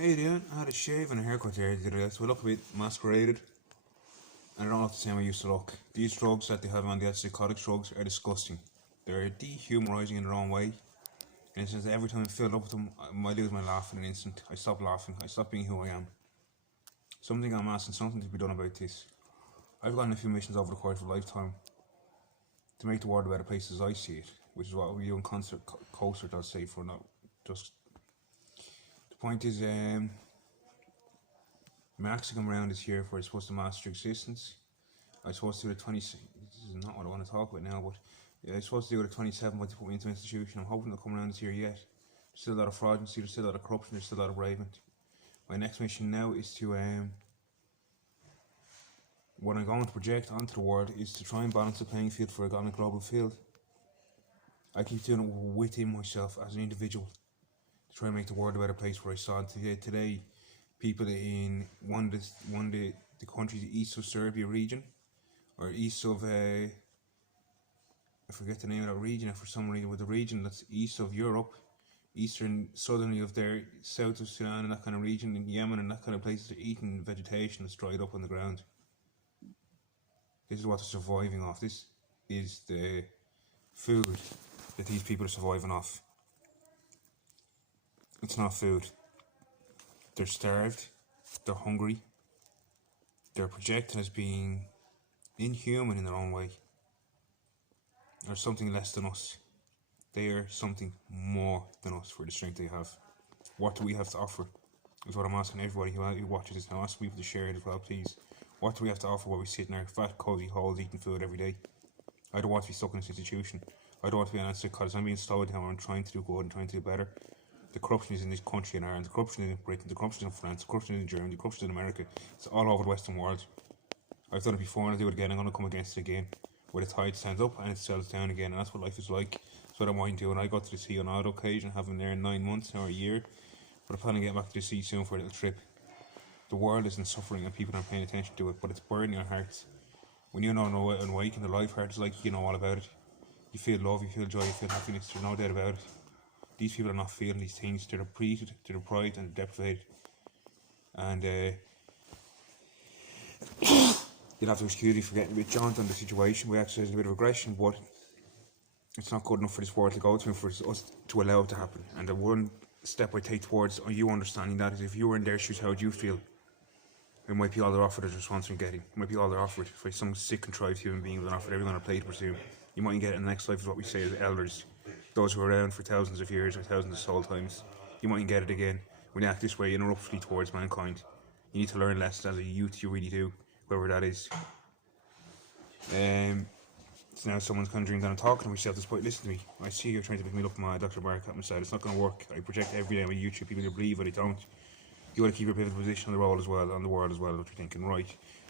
How you doing? I had a shave and a haircut there today, so I look a bit masqueraded. And I don't look the same I used to look. These drugs that they have on the psychotic drugs are disgusting. They're dehumorising in their own way. And since every time I fill up with them, I lose my laugh in an instant. I stop laughing. I stop being who I am. Something I'm asking, something to be done about this. I've gotten a few missions over the course of a lifetime to make the world a better place as I see it, which is what we in concert I'll say for not just. The point is, Max come around this year where it's supposed to master existence. I'm supposed to do the 20. This is not what I want to talk about now, but I'm supposed to do the 27, but to put me into an institution. I'm hoping to come around this year yet. There's still a lot of fraudulency, there's still a lot of corruption, there's still a lot of bravement. My next mission now is to, what I'm going to project onto the world is to try and balance the playing field for on a global field. I keep doing it within myself as an individual to try and make the world a better place where I saw today people in one of the countries east of Serbia region, or east of, I forget the name of that region, for some reason, with the region that's east of Europe, southerly of there, south of Sudan and that kind of region, in Yemen and that kind of places, they're eating vegetation that's dried up on the ground. This is what they're surviving off. This is the food that these people are surviving off. It's not food. They're starved, they're hungry, they're projected as being inhuman in their own way, or something less than us. They are something more than us for the strength they have. What do we have to offer? Is what I'm asking everybody who watches this. I'm asking people to share it as well, please. What do we have to offer while we sit in our fat, cozy holes eating food every day? I don't want to be stuck in this institution. I don't want to be an answer because I'm being slowed down. I'm trying to do good and trying to do better. The corruption is in this country in Ireland, the corruption is in Britain, the corruption is in France, the corruption is in Germany, the corruption is in America. It's all over the Western world. I've done it before and I'll do it again. I'm going to come against it again. Where the tide stands up and it settles down again, and that's what life is like. That's what I mind doing. I got to the sea on odd occasion, having there in 9 months or a year, but I'm planning to get back to the sea soon for a little trip. The world isn't suffering and people aren't paying attention to it, but it's burning our hearts. When you know and awaken, the life heart is like you know all about it. You feel love, you feel joy, you feel happiness, there's no doubt about it. These people are not feeling these things, they're depleted, they're deprived and they're deprivated. And you'll have to excuse me for getting a bit jaunt on the situation. We actually have a bit of aggression, but it's not good enough for this world to go through for us to allow it to happen. And the one step I take towards you understanding that is if you were in their shoes, how would you feel? It might be all they're offered as a response you're getting. It might be all they're offered. For some sick, contrived human being with an offer everything on a plate to pursue. You mightn't get it in the next life, is what we say as elders. Those who are around for thousands of years or thousands of soul times. You mightn't get it again. When you act this way interruptedly towards mankind, you need to learn lessons as a youth, you really do, whoever that is. So now someone's kind of dreaming down and talking to myself at this point. Listen to me. I see you're trying to pick me up my Dr. Mark at my side. It's not going to work. I project every day on my YouTube. People who believe, but I don't. You want to keep your pivotal position on the role as well, on the world as well, what you're thinking. Right.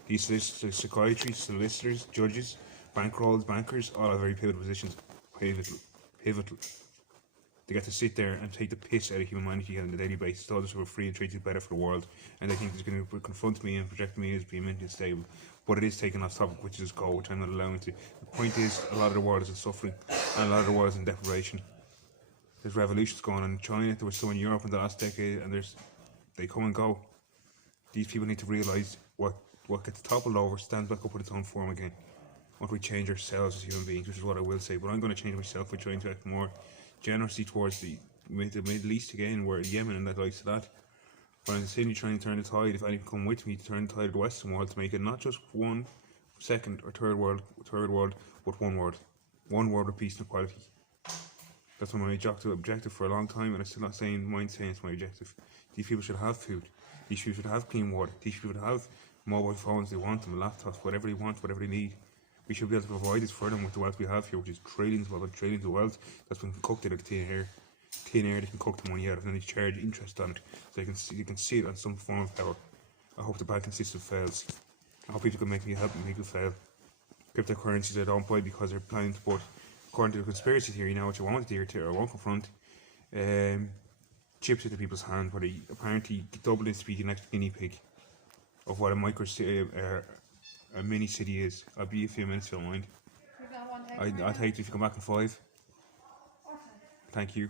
These psychiatry, solicitors, judges, bankrolls, bankers, all have very pivotal positions. Pivotal. They get to sit there and take the piss out of humanity on a daily basis. Those who are free and treated better for the world. And they think it's going to confront me and project me as being mentally unstable. But it is taken off topic, which is goal, which I'm not allowing to. The point is, a lot of the world is in suffering, and a lot of the world is in deprivation. There's revolutions going on in China. There was some in Europe in the last decade, and they come and go. These people need to realise what gets toppled over stands back up with its own form again. Once we change ourselves as human beings, which is what I will say, but I'm going to change myself by trying to act more generously towards the Middle East again, where Yemen and that likes of that. But I'm simply trying to turn the tide, if anyone come with me, to turn the tide of the Western world to make it not just one second or third world, but one world. One world of peace and equality. That's my objective for a long time, and I'm still not mind saying it's my objective. These people should have food. These people should have clean water. These people should have mobile phones they want, them laptops, whatever they want, whatever they need. We should be able to provide this for them with the wealth we have here, which is trillions of wealth that's been cooked out of thin air. Thin air, they can cook the money out of, and they charge interest on it, so you can see it on some form of power. I hope the banking system fails. I hope people can help me make it fail. Cryptocurrencies I don't buy because they're planning to put, according to the conspiracy theory now, which I won't adhere to or won't confront, chips into people's hand, where they apparently double this to be the next guinea pig of what a mini city is. I'll be a few minutes if you don't mind. I'll take it if you come back in 5. Thank you.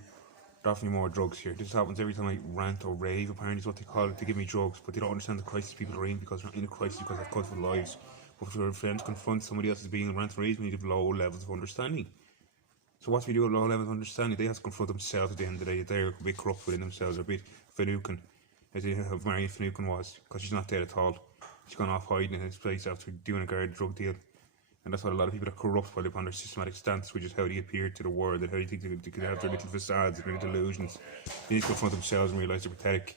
They're offering me more drugs here. This happens every time I rant or rave, apparently is what they call it, to give me drugs, but they don't understand the crisis people are in because they're in a crisis because they've cut their lives. But for a friend to confront somebody else as being in rant or rave, we need to have low levels of understanding. So what do we do at low levels of understanding? They have to confront themselves at the end of the day. They're a bit corrupt within themselves, or a bit Finucane, as Marion Finucane was, because she's not dead at all. She's gone off hiding in his place after doing a guard drug deal. And that's what a lot of people are corrupt while upon their systematic stance, which is how they appear to the world and how they think they can have their little facades and their delusions. They need to confront themselves and realise they're pathetic.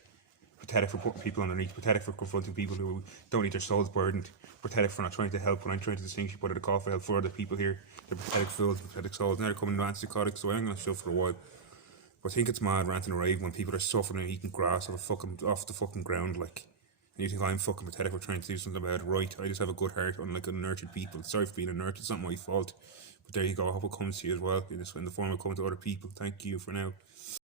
Pathetic for putting people underneath, pathetic for confronting people who don't need their souls burdened, pathetic for not trying to help when I'm trying to distinguish what are the call for help for other people here. They're pathetic fools, pathetic souls. Now they're coming to antipsychotics, so I'm going to show for a while. But I think it's mad ranting and raving when people are suffering and eating grass off the fucking ground, like. And you think I'm fucking pathetic for trying to do something about it. Right, I just have a good heart, unlike unnurtured people. Sorry for being a nerd, it's not my fault. But there you go, I hope it comes to you as well, in the form of coming to other people. Thank you for now.